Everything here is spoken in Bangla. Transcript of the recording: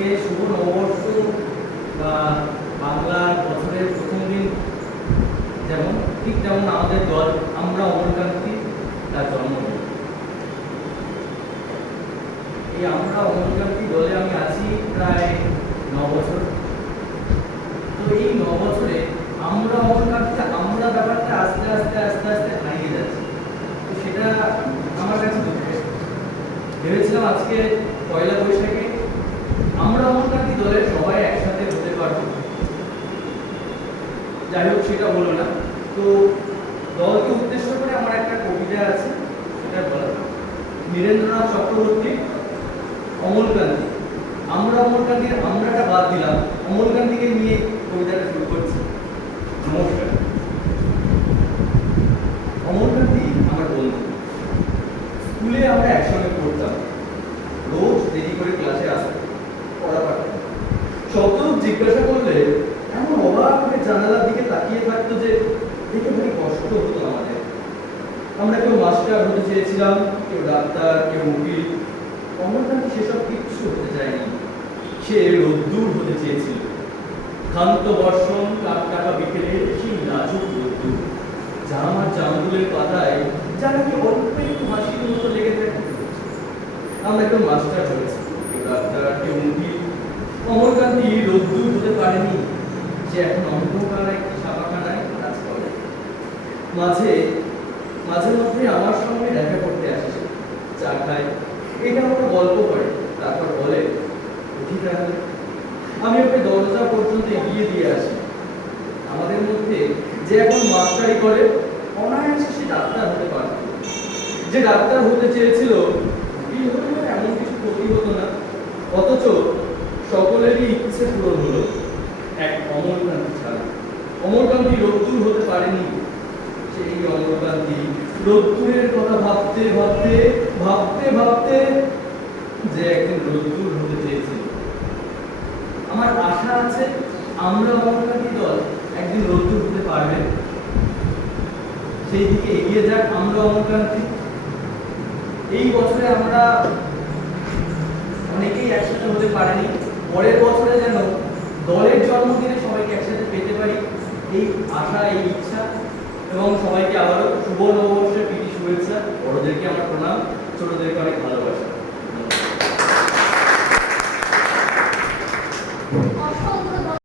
আজকে শুভ নববর্ষ বা বাংলার বছরের প্রথম দিন, যেমন ঠিক তেমন আমাদের দল আমরা অমরকান্তি তার জন্মদিন। এই আমরা অমরকান্তি দলে আমি আছি প্রায় 9 বছর। তো এই 9 বছরে আমরা অমরকান্তি আমরা ব্যাপারটা আস্তে আস্তে আস্তে আস্তে হারিয়ে যাচ্ছে। তো সেটা আমার কাছে দুঃখের। ভেবেছিলাম আজকে পয়লা বৈশাখে আমরা অমরকান্তি দলের সবাই একসাথে হতে পারবো, যাই হোক সেটা হলো না। তো দলকে উদ্দেশ্য করে আমার একটা কবিতা আছে, সেটা বলা নীরেন্দ্রনাথ চক্রবর্তী অমরকান্তি। আমরা অমরকান্তির আমরাটা বাদ দিলাম, অমরকান্তিকে নিয়ে কবিতাটা শুরু করছি। নমস্কার। অমরকান্তি আমার বন্ধু। স্কুলে আমরা একসঙ্গে পড়তাম, রোজ দেরি করে ক্লাসে আসতাম, পড়া পারতাম। শব্দ জিজ্ঞাসা করলে এমন অবাক করে জানালার দিকে তাকিয়ে থাকতো যে দেখে ভারী কষ্ট হতো আমাদের। আমরা কেউ মাস্টার হতে চেয়েছিলাম, কেউ ডাক্তার, কেউ উকিল। অমরকান্তি সেসব কিচ্ছু হতে চায়নি। সে রোদ্দুর হতে চেয়েছিল। ক্ষান্ত বর্ষণ, কাকটাকা বিকেলে সেই লাজুক রোদ্দুর, জাম আর জামগুলের পাতায় যা নাকি অল্প একটু হাসির মতো লেগে থাকে। আমরা কেউ মাস্টার হয়েছি, কেউ ডাক্তার, কেউ উকিল। অমরকান্তি রোদ্দুর হতে পারেনি। সে এখন অন্ধকার একটি ছাপাখানায় কাজ করে। মাঝে মাঝে মধ্যে আমার সঙ্গে দেখা করতে আসে, চা খায়, এটা ওটা গল্প করে, তারপর বলে উঠি তাহলে। আমি ওকে দরজা পর্যন্ত এগিয়ে দিয়ে আসি। আমাদের মধ্যে যে এখন মাস্টারি করে, অনায়াসে সে ডাক্তার হতে পারত। যে ডাক্তার হতে চেয়েছিল, উকিল হতে হলে এমন কিছু ক্ষতি হতো না। অথচ সকলেরই ইচ্ছে পূরণ হলো, এক অমরকান্তি ছাড়া। অমরকান্তি রোদ্দুর হতে পারেনি। সেই অমরকান্তি রোদ্দুরের কথা ভাবতে ভাবতে ভাবতে ভাবতে যে একদিন রোদ্দুর হতে চেয়েছিল। আমার আশা আছে আমরা অমরকান্তি দল একদিন রোদ্দুর হতে পারবে। সেই দিকে এগিয়ে যাক আমরা অমরকান্তি। এই বছরে আমরা অনেকেই একসাথে হতে পারেনি। পরের বছরে যেন দলের জন্মদিনে সবাইকে একসাথে পেতে পারি, এই আশা, এই ইচ্ছা। এবং সবাইকে আবারও শুভ নববর্ষের প্রীতি শুভেচ্ছা। বড়দেরকে আমার প্রণাম, ছোটদেরকে অনেক ভালোবাসা।